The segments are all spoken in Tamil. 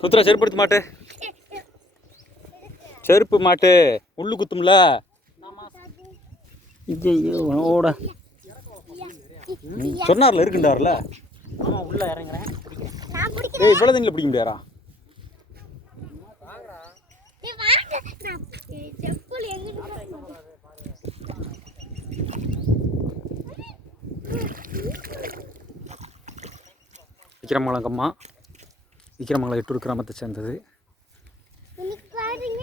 குத்துறா செருப்பு எடுத்து மாட்டு, செருப்பு மாட்டு உள்ளு குத்தும்ல. இது ஓட சொன்னார்ல இருக்குண்டார்ல. உள்ள இறங்குறேன். ஏய் இவ்வளோ தண்ணியில் பிடிக்க முடியாரா? விக்கிரமங்கலம் கம்மா, விக்கிரமங்கலம் எட்டூர் கிராமத்தை சேர்ந்தது.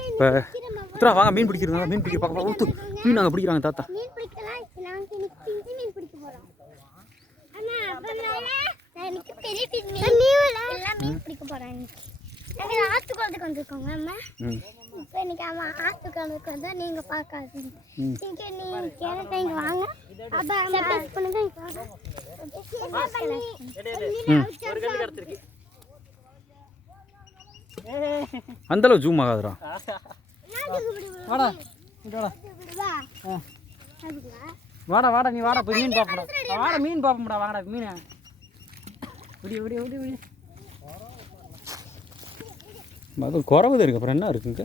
இப்போ உத்தரா வாங்க மீன் பிடிக்கிறதா, மீன் பிடிக்க பார்க்க ஊற்று மீன் நாங்கள் பிடிக்கிறாங்க தாத்தா. ஆத்துக்குளத்துக்கு வந்திருக்கோங்க நம்ம. இப்போ இன்னைக்கு அவன் ஆத்துக்குளத்துக்கு வந்தா நீங்க பார்க்காதீங்க. இங்கே நீங்க வாங்க. அந்த அளவு ஜூம் ஆகாதுடா. வாடா வாடா வாடா நீ வாடா போய் மீன் பார்ப்போம்டா. வாடா மீன் பார்ப்போம்டா. வாடா மீன் விடி விடி விடி விடி. அது குறவுது இருக்கு. அப்புறம் என்ன இருக்குங்க?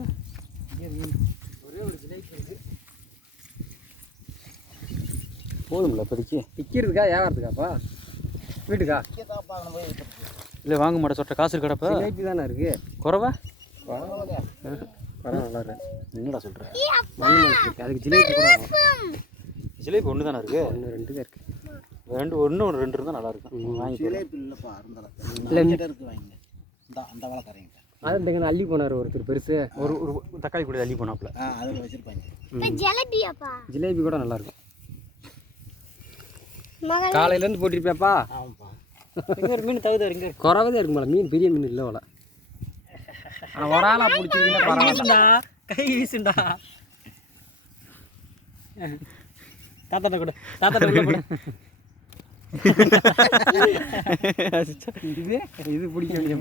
ஒரே ஒரு ஜிலேபி இருக்கு. போதும்ல இப்போதைக்கு. விற்கிறதுக்கா வியாபாரத்துக்காப்பா? வீட்டுக்கா? இல்லை வாங்க மாட்டேன் சொட்ட காசு இருக்காடப்பா. ஜிலேபி தானே இருக்கு. குறவா நல்லா இருக்கு. என்னடா சொல்கிற? அதுக்கு ஜிலேபி கூட ஜிலேபி ஒன்று தானே இருக்குது? ஒன்று ரெண்டு தான் இருக்குது. ஒன்று ரெண்டு இருந்தால் நல்லாயிருக்கும். வாங்கி ஜிலேபி இல்லைப்பா இருந்தாலும் இருக்கு வாங்க. அந்த வேலை தரீங்க. அது இந்த அள்ளி போனார் ஒருத்தர் பெருசு. ஒரு தக்காளி கூட அள்ளி போனாப்புல. அதில் வச்சுருப்பாங்க. ஜிலேபி கூட நல்லாயிருக்கும். காலையிலேருந்து போட்டிருப்பியாப்பா? ஆமாப்பா. இன்னொரு மீன் தகுதா இருக்கு. குறவதே இருக்கும் போல. மீன் பெரிய மீன் இல்லை போல. ஆனால் ஒரு ஆளாக பிடிச்சிருக்கீங்கன்னா பரவாயில்லடா. கை வீசுண்டா. தாத்தாட்ட கூட இது பிடிக்க முடியும்.